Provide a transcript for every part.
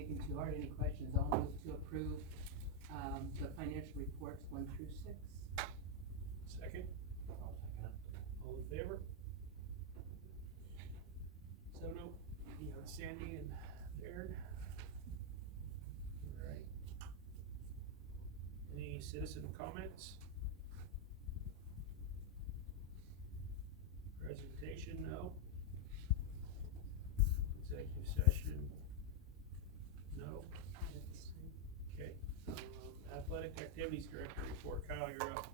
digging too hard. Any questions? I'll move to approve the financial reports 1 through 6. Second? I'll second it. All in favor? 7-0. You have Sandy and Darren. All right. Any citizen comments? Presentation, no. Executive session, no. Okay. Athletic activities director report. Kyle, you're up.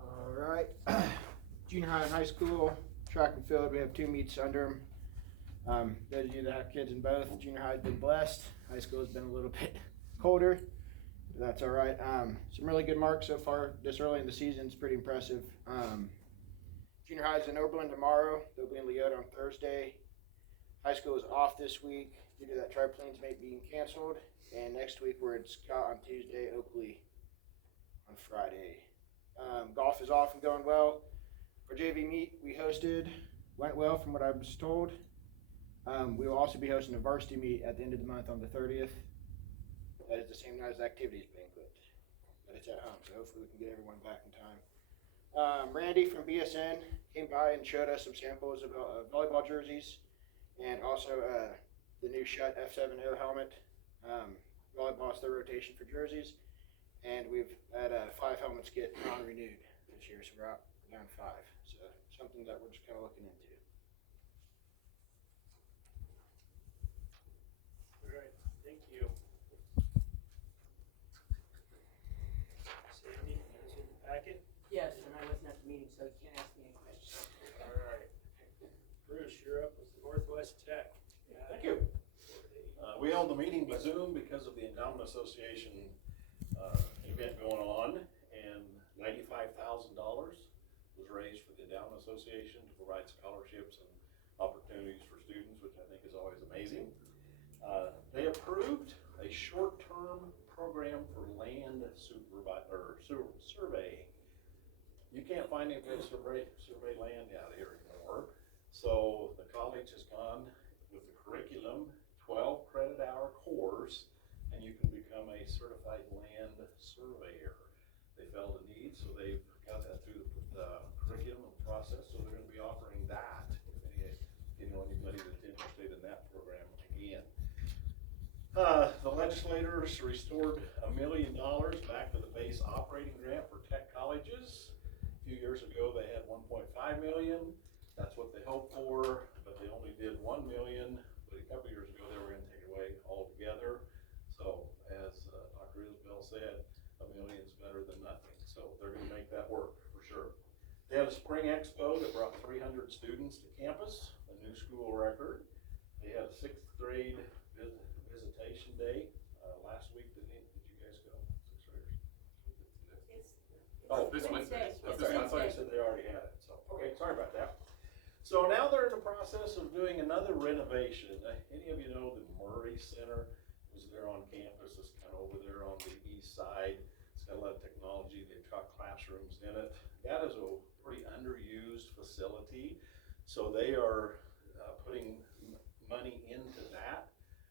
All right. Junior high and high school, track and field, we have 2 meets under them. Those of you that have kids in both, junior high has been blessed. High school has been a little bit colder. That's all right. Some really good marks so far this early in the season. It's pretty impressive. Junior high is in Oberlin tomorrow. They'll be in Leota on Thursday. High school is off this week due to that triplanes mate being canceled. And next week we're at Scott on Tuesday, Oakley on Friday. Golf is off and going well. Our JV meet we hosted went well from what I was told. We will also be hosting a varsity meet at the end of the month on the 30th. That is the same night as the activities banquet, but it's at home, so hopefully we can get everyone back in time. Randy from BSN came by and showed us some samples of volleyball jerseys and also the new Shutt F7 Air helmet. Volleyball's third rotation for jerseys, and we've had 5 helmets get non-renewed this year, so we're down 5. So something that we're just kind of looking into. All right, thank you. Sandy, is in the packet? Yes, and I wasn't at the meeting, so you can't ask me any questions. All right. Bruce, you're up with Northwest Tech. Thank you. We held the meeting by Zoom because of the Endowment Association event going on, and $95,000 was raised for the Endowment Association to provide scholarships and opportunities for students, which I think is always amazing. They approved a short-term program for land surveying. You can't find any place to survey land out here anymore. So the college has gone with the curriculum, 12 credit hour course, and you can become a certified land surveyor. They felt a need, so they've got that through the curriculum process, so they're going to be offering that if anybody that's interested in that program again. The legislators restored $1 million back to the base operating grant for tech colleges. A few years ago, they had 1.5 million. That's what they hoped for, but they only did 1 million. But a couple years ago, they were going to take it away altogether. So, as Dr. Isbell said, $1 million is better than nothing. So they're going to make that work for sure. They had a spring expo that brought 300 students to campus, a new school record. They had a 6th grade visitation day last week. Did you guys go? 6th graders? Oh, this Wednesday. Okay, I thought you said they already had it. So, okay, sorry about that. So now they're in the process of doing another renovation. Any of you know the Murray Center is there on campus? It's kind of over there on the east side. It's got a lot of technology. They've got classrooms in it. That is a pretty underused facility. So they are putting money into that.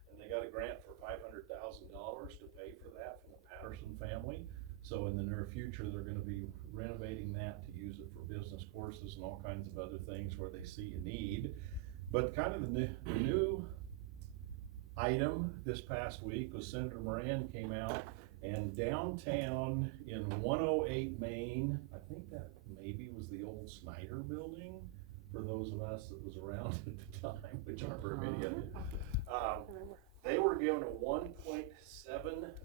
And they got a grant for $500,000 to pay for that from the Patterson family. So in the near future, they're going to be renovating that to use it for business courses and all kinds of other things where they see a need. But kind of the new item this past week was Senator Moran came out and downtown in 108 Main, I think that maybe was the old Snyder building for those of us that was around at the time, which aren't very many of you. They were given a $1.7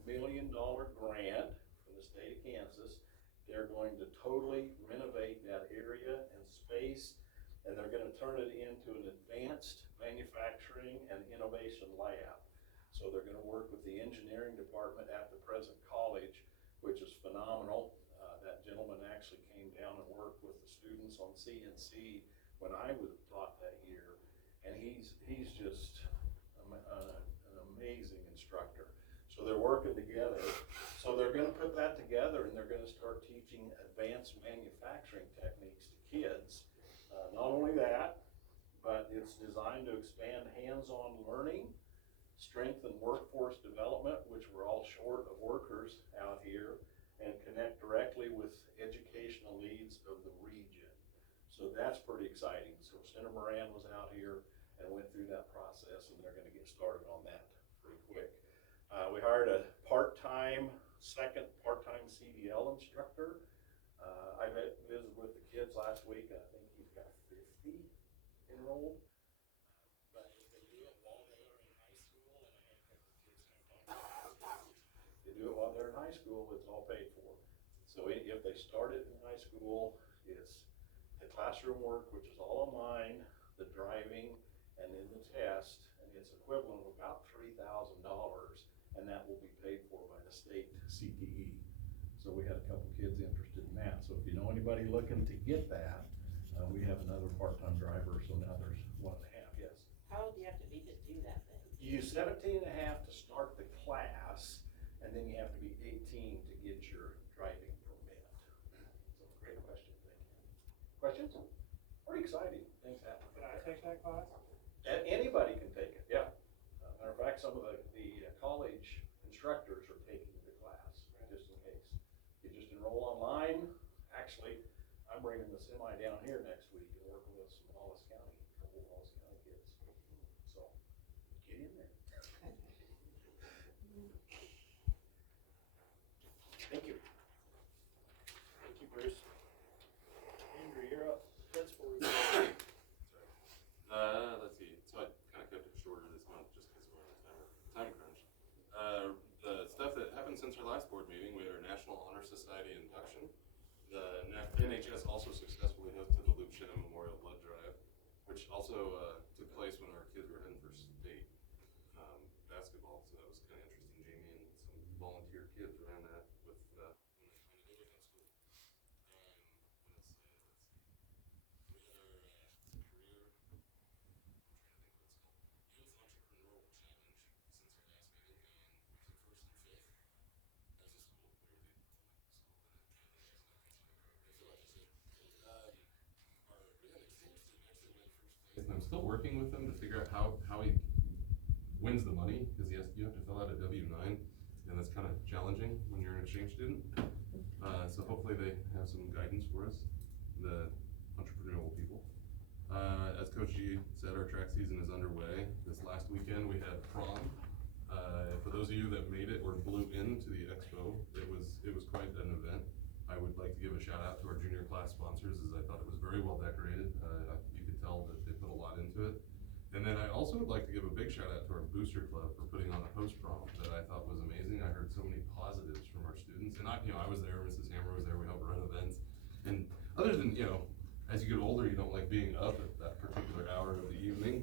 million grant from the state of Kansas. They're going to totally renovate that area and space, and they're going to turn it into an advanced manufacturing and innovation lab. So they're going to work with the engineering department at the present college, which is phenomenal. That gentleman actually came down and worked with the students on CNC when I was taught that year, and he's just an amazing instructor. So they're working together. So they're going to put that together, and they're going to start teaching advanced manufacturing techniques to kids. Not only that, but it's designed to expand hands-on learning, strengthen workforce development, which we're all short of workers out here, and connect directly with educational needs of the region. So that's pretty exciting. So Senator Moran was out here and went through that process, and they're gonna get started on that pretty quick. We hired a second part-time CDL instructor. I visited with the kids last week, and I think he's got 50 enrolled. But if they do it while they are in high school, and I had a couple of kids they do it while they're in high school, it's all paid for. So if they start it in high school, it's the classroom work, which is all online, the driving, and then the test, and it's equivalent of about $3,000, and that will be paid for by the state CTE. So we had a couple kids interested in that. So if you know anybody looking to get that, we have another part-time driver, so now there's 1.5, yes. How old do you have to be to do that then? You 17 and a half to start the class, and then you have to be 18 to get your driving permit. So great question, thank you. Questions? Pretty exciting things happen. Can I take that class? Anybody can take it, yeah. Matter of fact, some of the college instructors are taking the class, just in case. You just enroll online. Actually, I'm bringing the semi down here next week and working with some Wallace County, a couple of Wallace County kids. So, get in there. Thank you. Thank you, Bruce. Andrew, you're up. Principal report. Let's see, so I kinda kept it shorter this month just because we're on a time crunch. The stuff that happened since our last board meeting, we had our National Honor Society induction. The NHS also successfully hosted the Luke Shannon Memorial Blood Drive, which also, took place when our kids were heading for state, basketball, so that was kinda interesting. Jamie and some volunteer kids ran that with, when they were in school. What else? We had our, career Youth Entrepreneurial Challenge since our last meeting, and we took first and fifth as a school. We were the only school in the executive actually went first place. And I'm still working with them to figure out how he wins the money, because you have to fill out a W-9, and that's kind of challenging when you're an exchange student. So hopefully they have some guidance for us, the entrepreneurial people. As Coach G said, our track season is underway. This last weekend we had prom. For those of you that made it or blew into the expo, it was quite an event. I would like to give a shout out to our junior class sponsors, as I thought it was very well decorated. You could tell that they put a lot into it. And then I also would like to give a big shout out to our booster club for putting on a post prom that I thought was amazing. I heard so many positives from our students, and I was there, Mrs. Hammer was there, we helped run events. And other than, as you get older, you don't like being up at that particular hour of the evening.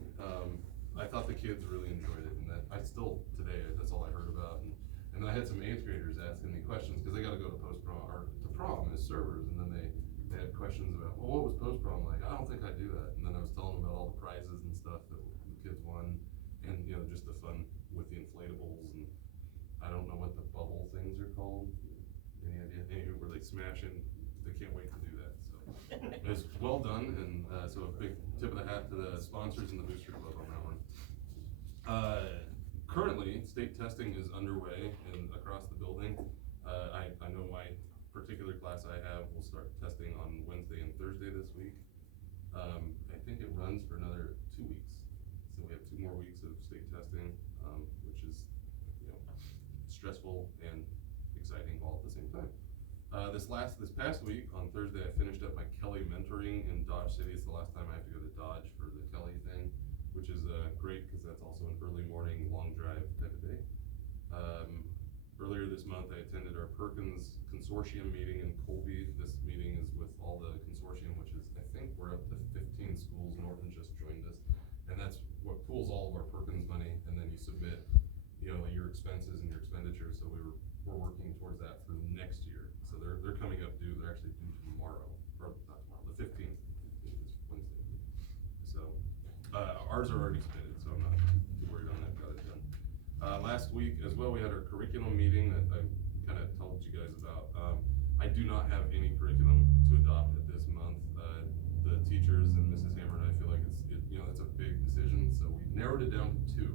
I thought the kids really enjoyed it, and that I still, today, that's all I heard about. And then I had some 8th graders asking me questions, because they gotta go to post prom, or to prom as servers, and then they had questions about, well, what was post prom like? I don't think I'd do that. And then I was telling them about all the prizes and stuff that the kids won, and just the fun with the inflatables, and I don't know what the bubble things are called. Any idea? Anywho, where they smash in, they can't wait to do that, so. It was well done, and so a big tip of the hat to the sponsors and the booster club on that one. Currently, state testing is underway and across the building. I know my particular class I have will start testing on Wednesday and Thursday this week. I think it runs for another 2 weeks. So we have 2 more weeks of state testing, which is, stressful and exciting all at the same time. This past week, on Thursday, I finished up my Kelly mentoring in Dodge City. It's the last time I have to go to Dodge for the Kelly thing, which is great, because that's also an early morning, long drive type of day. Earlier this month, I attended our Perkins Consortium meeting in Colby. This meeting is with all the consortium, which is, I think we're up to 15 schools. Norton just joined us. And that's what pools all of our Perkins money, and then you submit, your expenses and your expenditures. So we're working towards that for next year. So they're coming up due. They're actually due tomorrow, or not tomorrow, the 15th. Is Wednesday. So ours are already submitted, so I'm not too worried on that. Got it done. Last week as well, we had our curriculum meeting that I kind of told you guys about. I do not have any curriculum to adopt at this month. The teachers and Mrs. Hammer and I feel like you know, that's a big decision, so we narrowed it down to 2,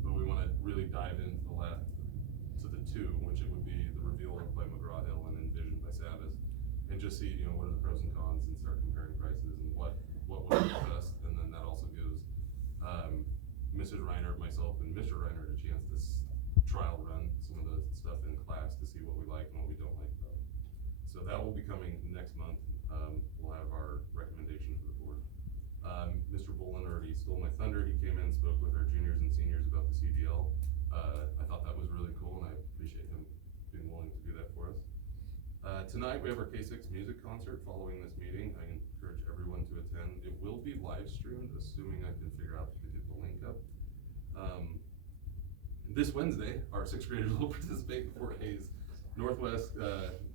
but we wanna really dive into the 2, which it would be the Reveal by McGraw-Hill and Envision by Savas, and just see, you know, what are the pros and cons, and start comparing prices, and what would be best, and then that also gives, Mrs. Reiner, myself, and Mr. Reiner a chance to trial run some of the stuff in class to see what we like and what we don't like about it. So that will be coming next month. We'll have our recommendation for the board. Mr. Bolin already stole my thunder. He came in, spoke with our juniors and seniors about the CDL. I thought that was really cool, and I appreciate him being willing to do that for us. Tonight we have our K6 music concert following this meeting. I encourage everyone to attend. It will be live streamed, assuming I can figure out to get the link up. This Wednesday, our 6th graders will participate in Fort Hays Northwest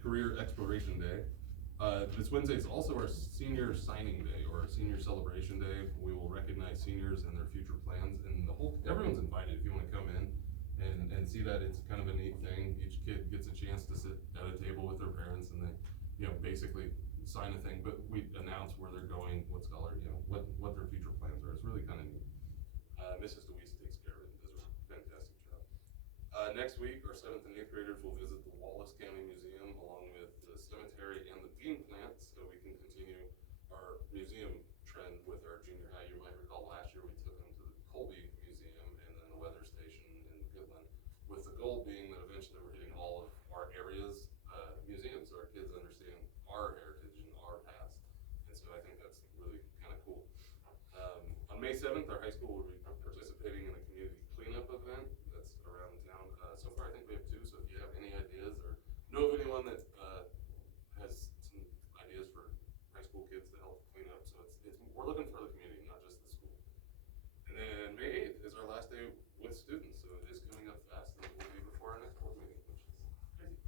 Career Exploration Day. This Wednesday is also our senior signing day, or our senior celebration day. We will recognize seniors and their future plans, and everyone's invited if you want to come in and see that. It's kind of a neat thing. Each kid gets a chance to sit at a table with their parents, and they, you know, basically sign a thing, but we announce where they're going, what scholar, you know, what their future plans are. It's really kind of neat. Mrs. DeWeese takes care of it and does a fantastic job. Next week, our 7th and 8th graders will visit the Wallace County Museum along with the cemetery and the bean plant, so we can continue our museum trend with our junior high. You might recall last year we took them to the Colby Museum and then the weather station in Goodland, with the goal being that eventually we're hitting all of our areas museums, so our kids understand our heritage and our past, and so I think that's really kind of cool. On May 7th, our high school will be participating in a community cleanup event that's around town. So far, I think we have 2, so if you have any ideas or know of anyone that has some ideas for high school kids to help clean up, so we're looking for the community, not just the school. And then May 8th is our last day with students, so it is coming up fast, and it will be before our next board meeting, which is crazy.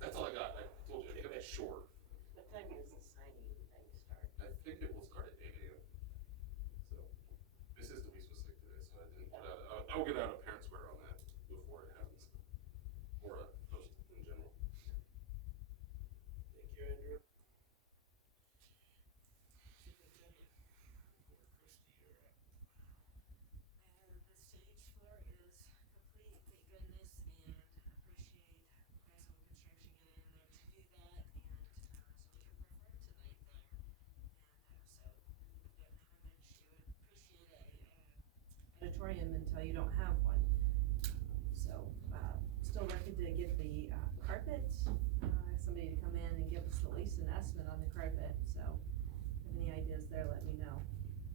That's all I got. I told you, I kept it short. What time does the signing thing start? I think it will start at 8 a.m. So, Mrs. DeWeese was sick today, so I didn't put out, I'll get out a parent swear on that before it happens. Or a post in general. Thank you, Andrew. And the stage floor is complete, thank goodness, and appreciate Classical Construction getting in there to do that, and so we can perform tonight there. And so don't know how much you would appreciate a auditorium until you don't have one. So still working to get the carpet, somebody to come in and give us at least an estimate on the carpet. So if you have any ideas there, let me know.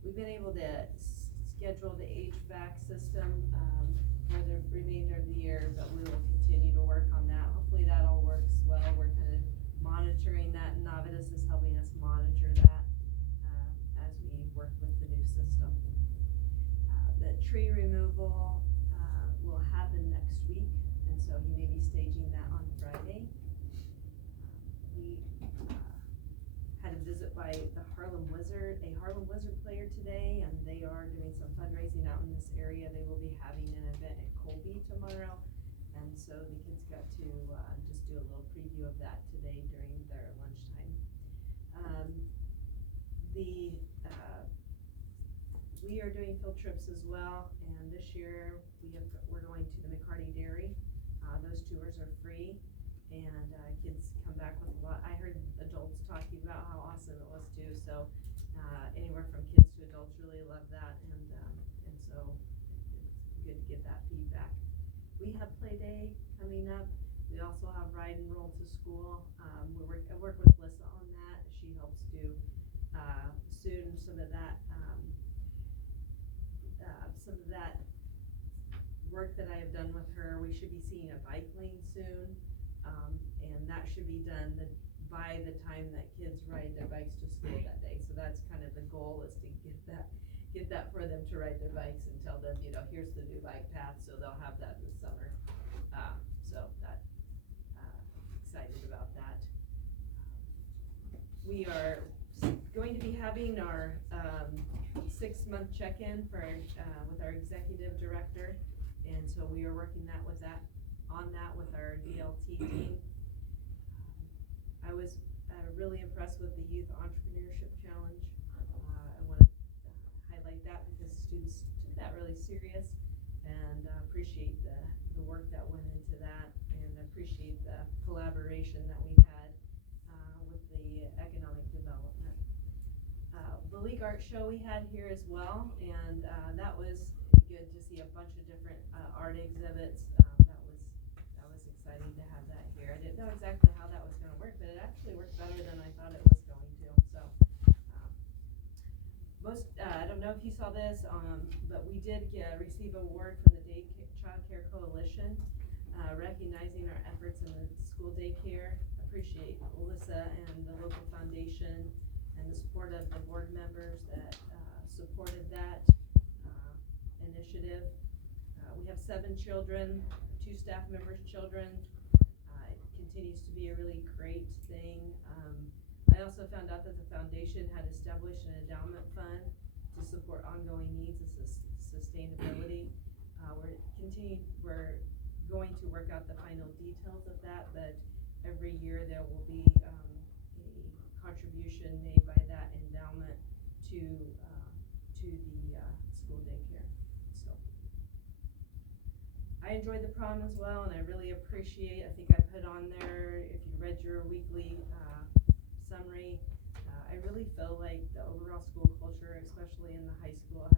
We've been able to schedule the HVAC system for the remainder of the year, but we will continue to work on that. Hopefully that all works well. We're kind of monitoring that, and Navitas is helping us monitor that as we work with the new system. The tree removal will happen next week, and so he may be staging that on Friday. We had a visit by the a Harlem Wizard player today, and they are doing some fundraising out in this area. They will be having an event at Colby tomorrow, and so the kids got to just do a little preview of that today during their lunchtime. We are doing field trips as well, and this year we're going to the McCarty Dairy. Those tours are free, and kids come back with a lot. I heard adults talking about how awesome it was too, so anywhere from kids to adults really love that, and so it's good to get that feedback. We have play day coming up. We also have ride and roll to school. I work with Melissa on that. She helps do soon some of that work that I have done with her. We should be seeing a bike lane soon, and that should be done by the time that kids ride their bikes to school that day. So that's kind of the goal, is to get that for them to ride their bikes and tell them, here's the new bike path, so they'll have that this summer. So that excited about that. We are going to be having our 6-month check-in with our executive director, and so we are working on that with our DLT team. I was really impressed with the Youth Entrepreneurship Challenge. I want to that because students took that really serious, and appreciate the work that went into that, and appreciate the collaboration that we've had with the economic development. The League Art Show we had here as well, and that was good to see a bunch of different art exhibits. That was exciting to have that here. I didn't know exactly how that was going to work, but it actually worked better than I thought it was going to. So I don't know if you saw this, but we did receive an award from the Child Care Coalition, recognizing our efforts in the school daycare. Appreciate Alyssa and the local foundation and the support of the board members that supported that initiative. We have 7 children, 2 staff members' children. It continues to be a really great thing. I also found out that the foundation had established an endowment fund to support ongoing needs and sustainability. We're going to work out the final details of that, but every year there will be a contribution made by that endowment to the school daycare. So I enjoyed the prom as well, and I really appreciate, I think I put on there, if you read your weekly summary, I really feel like the overall school culture, especially in the high school,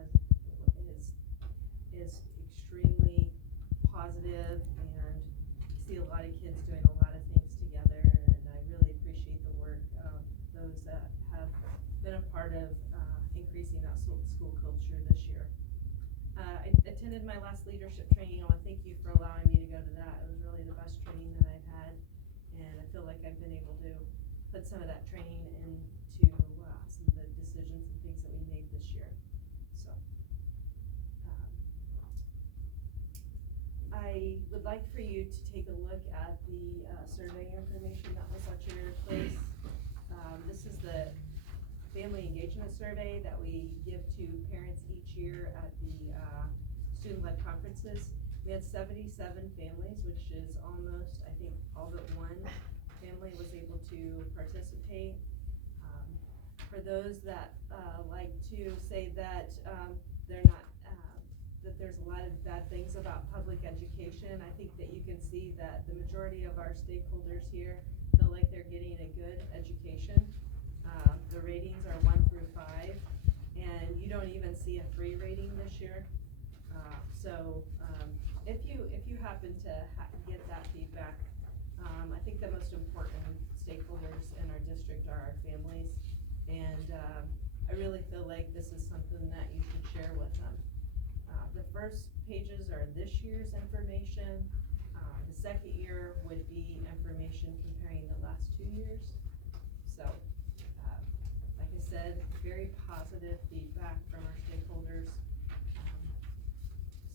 is extremely positive, and see a lot of kids doing a lot of things together, and I really appreciate the work of those that have been a part of increasing that school culture this year. I attended my last leadership training. I want to thank you for allowing me to go to that. It was really the best training that I've had, and I feel like I've been able to put some of that training into some of the decisions and things that we made this year. So I would like for you to take a look at the survey information that was at your place. This is the family engagement survey that we give to parents each year at the student-led conferences. We had 77 families, which is almost, I think, all but one family was able to participate. For those that like to say that they're not, that there's a lot of bad things about public education, I think that you can see that the majority of our stakeholders here feel like they're getting a good education. The ratings are 1 through 5, and you don't even see a 3 rating this year. If you happen to get that feedback, I think the most important stakeholders in our district are our families, and I really feel like this is something that you should share with them. The first pages are this year's information. The second year would be information comparing the last 2 years. So, like I said, very positive feedback from our stakeholders.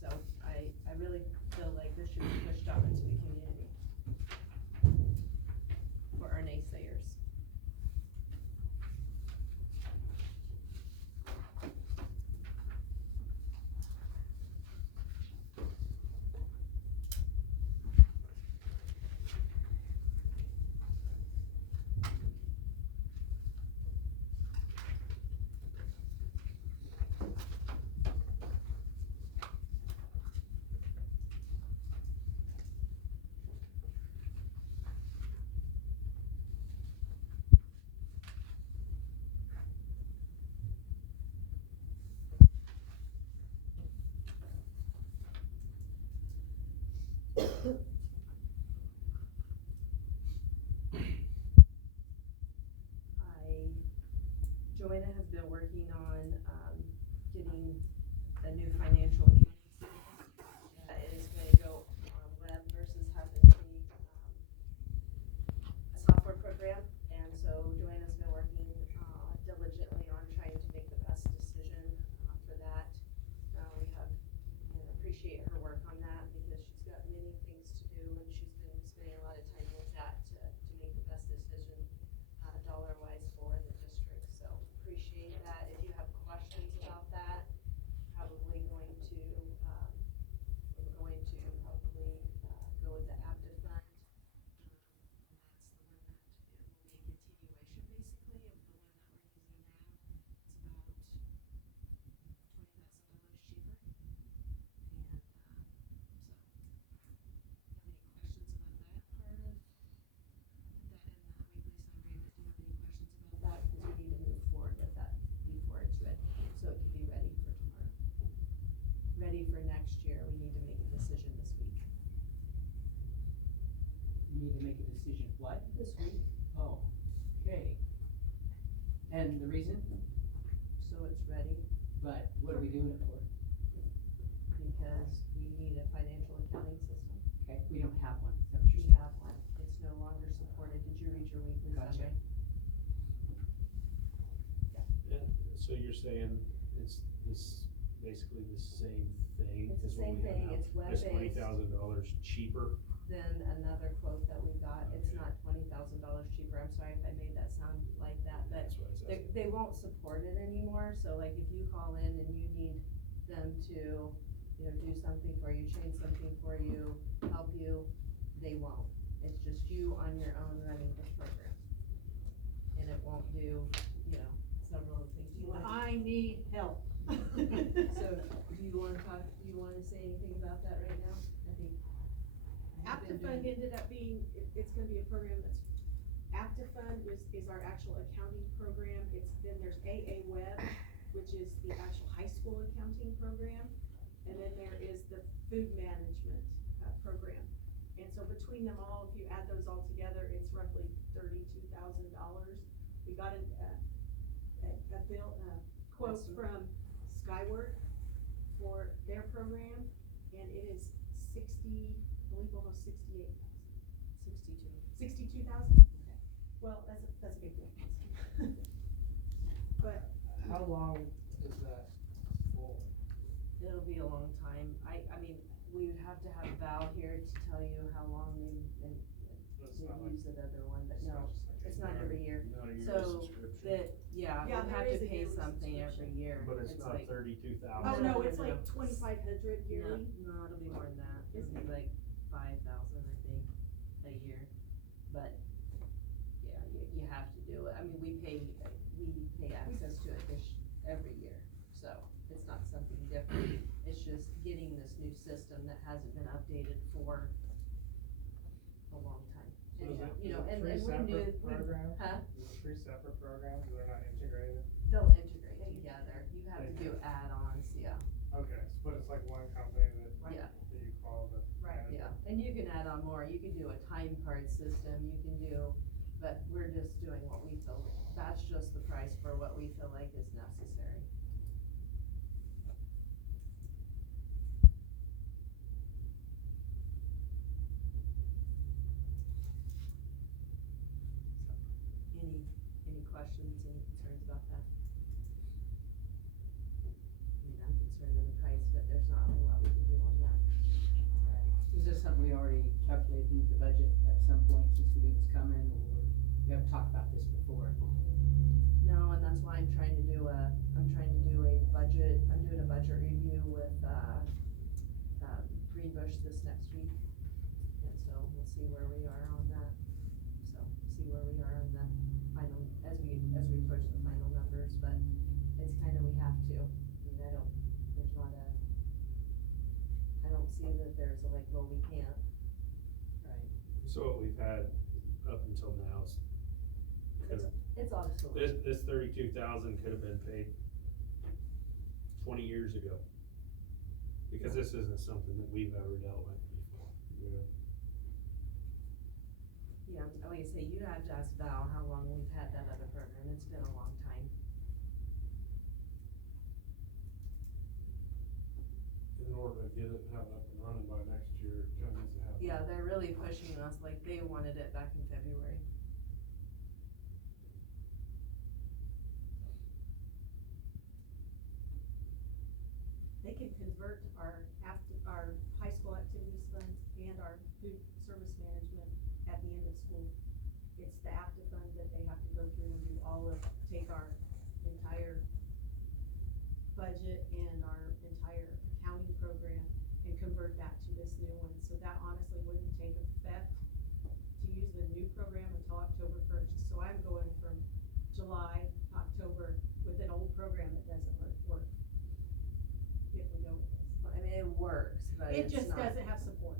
So I really feel like this should be pushed out into the community for our naysayers. Joanna has been working on getting a new financial accounting system that is going to go on web versus having a software program. And so Joanna's been working diligently on trying to make the best decision for that. We have and appreciate her work on that because she's got many things to do, and she's been spending a lot of time with that to make the best decision dollar-wise for the district. So appreciate that. If you have questions about that, probably going to we're going to probably go with the Aptive Fund. And that's the one that it will be a continuation basically of the one that we're using now. It's about need to make a decision, what? This week, Oh, okay. And the reason? so it's ready, But what are we doing it for? because we need a financial accounting system. Okay, we don't have one, is that what you're We saying? have one, it's no longer supported. Did you read your weekly Gotcha. summary? And so you're saying it's this, basically the same thing It's the as what same we have thing, now? it's Just web-based. $20,000 cheaper? Then another quote that we got, it's Okay. not $20,000 cheaper, I'm sorry if I made that sound like that, but That's what I was they, asking. they won't support it anymore, so like if you call in and you need them to, you know, do something for you, change something for you, help you, they won't. It's just you on your own running this program. And it won't do, you know, several of the things you want. I need help. So, do you wanna talk, do you wanna say anything about that right now? I think. you've been Aptifund doing- ended up being, it's gonna be a program that's, Aptifund is our actual accounting program. Then there's AA Web, which is the actual high school accounting program. And then there is the food management, program. And so between them all, if you add those all together, it's roughly $32,000. We got a bill, quote Estimate. from Skyward for their program, and it is I believe almost 62. 62,000? Okay. Well, that's a big difference. But How long is that for? It'll be a long time. I mean, we would have to have Val here to tell you how long they've used the other one, but no, it's not every year. Not a yearly So, subscription? yeah, Yeah, we'd there have to is a pay yearly something every subscription. year. But it's not like, 32,000? Oh, No, no, it's no, like no. 2,500 yearly. No, it'll be more than that. Is It'll be like 5,000, I think, a year. But, yeah, you have to do it. I mean, we pay access to it every year, so it's not something different. It's just getting this new system that hasn't been updated for a long time. So And, is it, you know, is it and three we knew, separate programs? huh? Is it three separate programs, they're not integrated? They'll integrate together. You have to do add-ons, yeah, Okay, but it's like one company Right. that you call the Right. manager? yeah. And you can add on more. You can do a time card system, you can do, but we're just doing what we feel, that's just the price for what we feel like is necessary. So, any questions, any concerns about that? I mean, I'm concerned in the price, but there's not a whole lot we can do on that. Is this something we already calculated into the budget at some point since we knew it was coming, or we haven't talked about this before? No, and that's why I'm trying to do a budget, I'm doing a budget review with, Greenbush this next week. And so we'll see where we are on that, so, see where we are on the final, as we approach the final numbers, but it's kinda, we have to. I mean, there's not a, I don't see that there's a like, well, we can't. Right. So what we've had up until now is, It's obsolete. this 32,000 could have been paid 20 years ago. Because this isn't something that we've ever dealt with before, you know? Yeah, like I say, you have to ask Val how long we've had that other program, it's been a long time. In order to get it, have it up and running by next year, John needs to have. Yeah, they're really pushing us, like they wanted it back in February. they can convert our high school activities fund and our food service management at the end of school. It's the Aptifund that they have to go through and do take our entire budget and our entire accounting program and convert that to this new one. So that honestly wouldn't take effect to use the new program until October 1st. So I'm going from July, October with an old program that doesn't work. If we go with this. I mean, it works, but It it's just not. doesn't have support.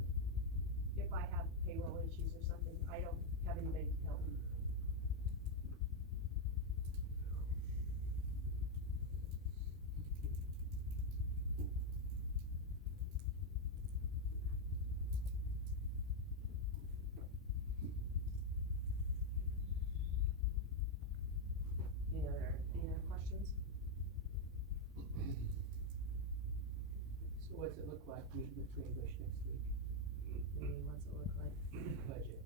If I have payroll issues or something, I don't have anybody to help me. look like meeting with Greenbush next week? What's it look like? Budget.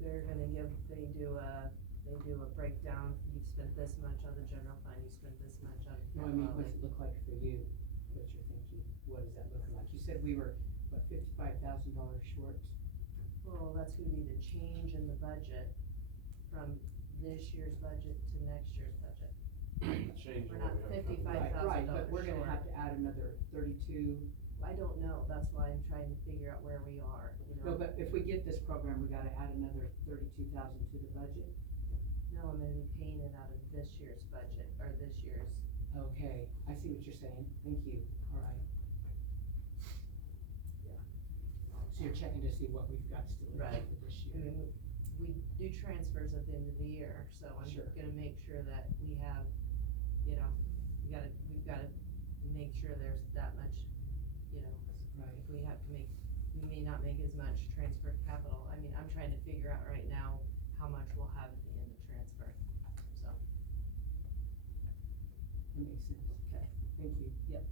They're gonna they do a breakdown, you've spent this much on the general fund, you spent this much on. No, I mean, what's it look like for you? What's your thinking? What is that looking like? You said we were, what, $55,000 short? Well, that's gonna be the change in the budget from this year's budget to next year's budget. Change. We're not what we have coming. $55,000 Right, but we're gonna short. have to add another 32. I don't know, that's why I'm trying to figure out where we are, you No, know? but if we get this program, we gotta add another 32,000 to the budget. No, I'm gonna be paying it out of this year's budget, or this year's. Okay, I see what you're saying. Thank you. All right. Yeah. So you're checking to see what we've got still in Right. for this I year. mean, we do transfers at the end of the year, so I'm Sure. gonna make sure that we have, you know, we've gotta make sure there's that much, you know, Right. if we have to make, we may not make as much transfer capital. I mean, I'm trying to figure out right now how much we'll have at the end of transfer, so. That makes sense. Okay. Thank you. Yep.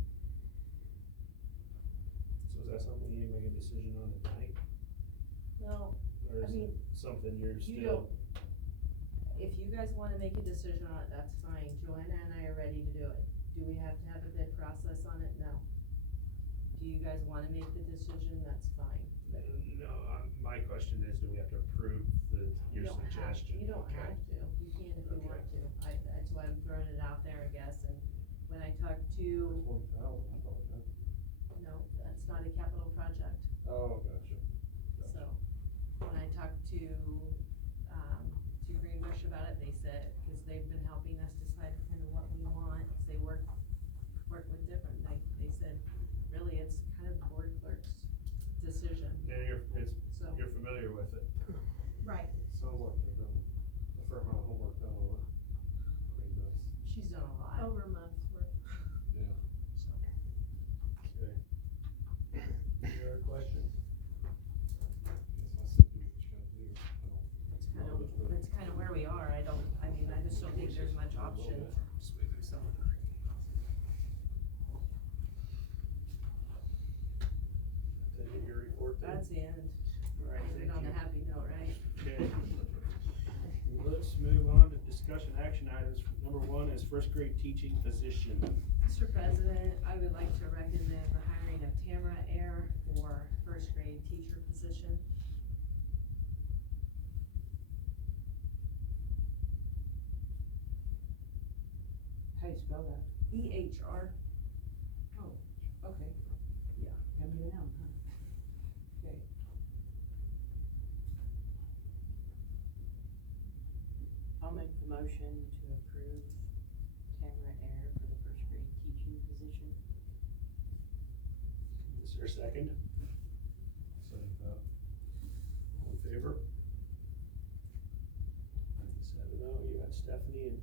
So is that something you need to make a decision on tonight? Well, Or I is mean, it something you're you still? if you guys wanna make a decision on it, that's fine. Joanna and I are ready to do it. Do we have to have a bid process on it? No. Do you guys wanna make the decision? That's fine. No, my question is, do we have to approve your You don't have- suggestion? You don't Okay. have to, you can if you Okay. want to, that's why I'm throwing it out there, I guess, and when I talked to, 20,000, I thought that. no, that's not a capital project, Oh, gotcha. so. When I talked to Greenbush about it, they said, cause they've been helping us decide kind of what we want, cause they work with different, they said, really, it's kind of the board clerk's decision, Yeah, so. you're familiar with it. Right. Sounds like they've done a fair amount of homework done on it. I mean, that's, She's done a lot. Over a month's worth. yeah. Okay. Any other questions? Guess I said do what you gotta do. That's kind of where we are, I just don't think there's much option, so. Take it your report then? That's the end. All right, End it thank on you. a happy note, right? Okay. Let's move on to discussion action items. Number one is first grade teaching position. Mr. President, I would like to recommend the hiring of Tamara Air for first grade teacher position. How do you spell that? EHR. Oh, okay. Yeah. M-U-M, huh? Okay. I'll make the motion to approve Tamara Air for the first grade teaching position. Is there a second? Second that. All in favor? 7-0, you got Stephanie and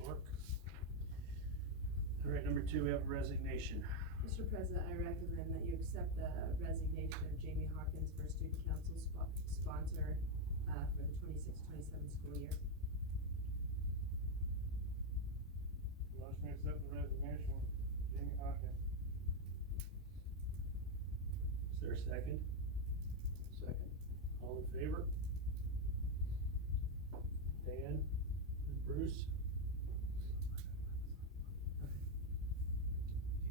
Mark. All right, number two, we have resignation. Mr. President, I recommend that you accept the resignation of Jamie Hawkins for student council sponsor, for the 26-27 school year. Motion to accept the resignation, Jamie Hawkins. Is there a second? Second. All in favor? Dan and Bruce?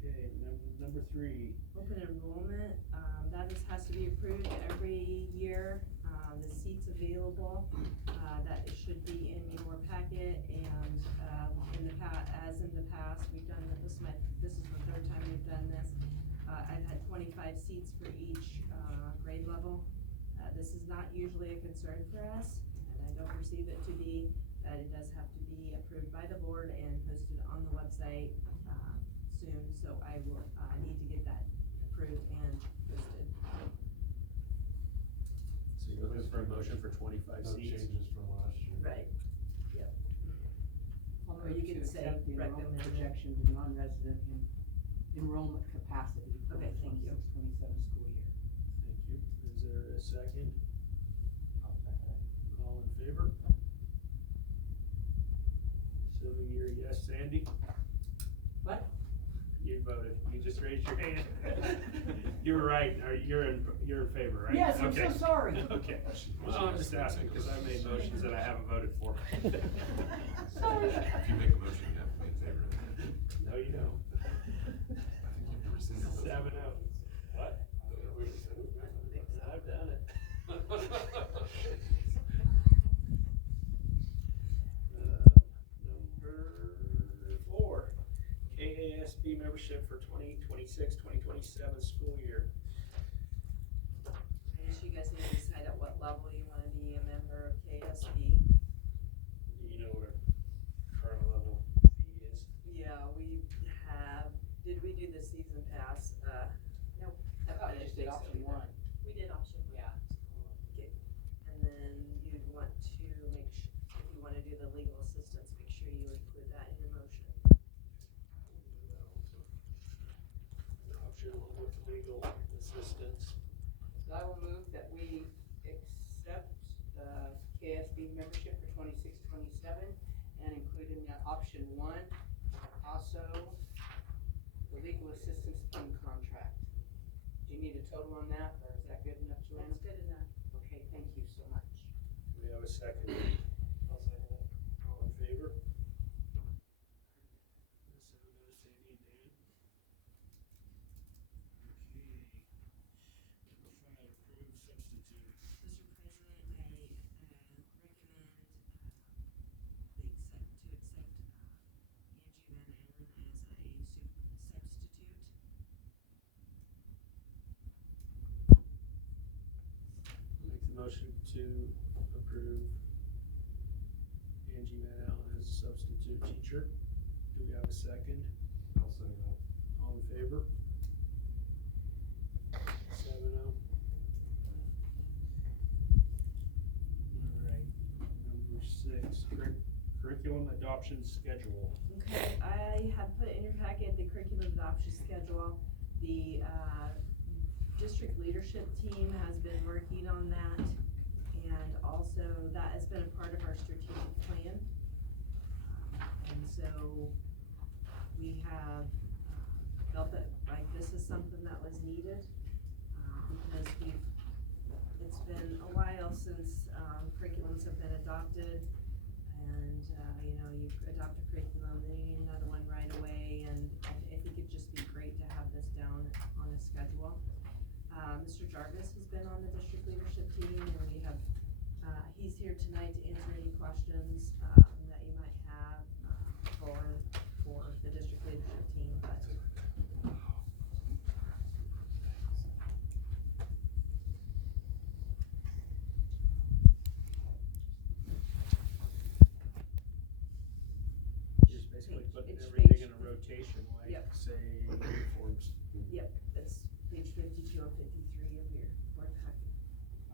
Okay, number three. Open enrollment, that has to be approved every year, the seats available, that it should be in your packet, and, as in the past, we've done, this is the third time we've done this. I've had 25 seats for each, grade level. This is not usually a concern for us, and I don't perceive it to be, that it does have to be approved by the board and posted on the website, soon, so I will, need to get that approved and posted. So you're looking for a motion for 25 No seats? changes from last year. Right. Yep. I'll Or move you to can say accept the enrollment recommended. projections and non-resident enrollment capacity for the Okay, thank you. 26-27 school year. Thank you. Is there a second? I'll second it. All in favor? Assuming you're a yes, Sandy? What? You voted. You just raised raise your hand. You were right, you're in favor, right? Yes, I'm so Okay. sorry. Okay, well, I'm just asking, cause I made motions that I haven't voted for. Sorry. If you make a motion, you have to be in favor of it. No, you don't. I think you have to rescind your motion. 7-0. What? I've done it. Number 4, KASB membership for 2026-2027 school year. I guess you guys need to decide at what level you wanna be a member of KSB. Do you know what our current level fee is? Yeah, we have, did we do the season pass? Nope. I thought you just did option 1. We did option one. Yeah. Okay, and then you'd want to make if you wanna do the legal assistance, make sure you include that in your motion. Option 1 with legal assistance. So I will move that we accept the KSB membership for 26-27 and include in that option 1, also the legal assistance fund contract. Do you need a total on that, or is that good enough, Joanna? That's good enough. Okay, thank you so much. Do we have a second? I'll second it. All in favor? Sandy and Dan. Okay. Number 5, approve substitute. Mr. President, I recommend to accept Angie Van Allen as a substitute. Make the motion to approve Angie Van Allen as a substitute teacher. Do we have a second? I'll say that. All in favor? 7-0. Alright, number 6, curriculum adoption schedule. Okay, I have put in your packet the curriculum adoption schedule. The, district leadership team has been working on that, and also that has been a part of our strategic plan. And so we have felt that like this is something that was needed, because it's been a while since curriculums have been adopted, and you know, you adopt a curriculum, then you need another one right away, and I think it'd just be great to have this down on a schedule. Mr. Jarvis has been on the district leadership team, and we have, he's here tonight to answer any questions that you might have for the district leadership team, but Just basically putting It's everything in a rotation, like, Yep. say, uniforms. yep, that's page 52 and 53 of your board packet.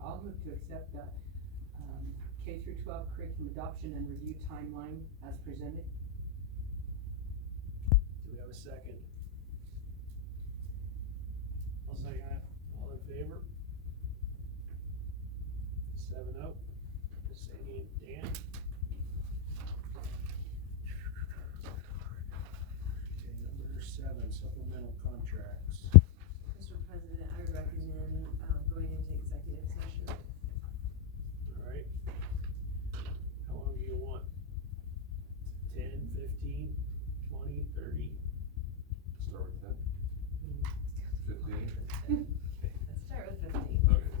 I'll move to accept the K through 12 curriculum adoption and review timeline as presented. Do we have a second? I'll second it. All in favor? 7-0. Sandy and Dan. Okay, number 7, supplemental contracts. Mr. President, I recommend going into executive session. Alright. How long do you want? 10, 15, 20, 30? Start with 10. 15. Let's start with 15. Okay.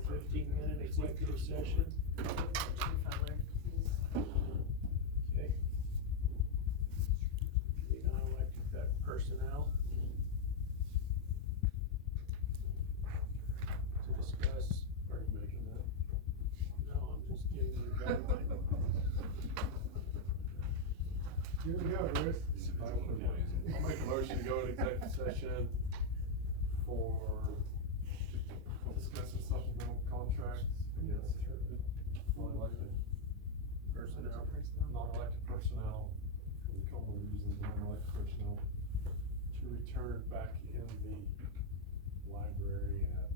15-minute executive session. Chief Butler, please. Okay. Okay, non-elected personnel. To discuss, Are you making that? no, I'm just giving you a guideline. Here we go, Bruce. I'll make a motion to go in executive session for discussing supplemental contracts against non-elected Personnel. non-elected personnel, we call them using non-elected personnel, to return back in the library at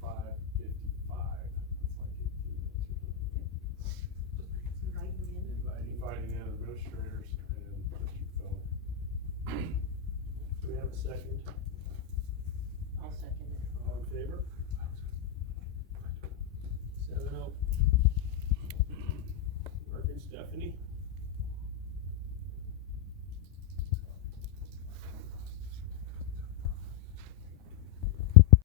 5:55. That's like 18 minutes or something. Inviting in. Inviting. Inviting in administrators and Mr. Feller. favor?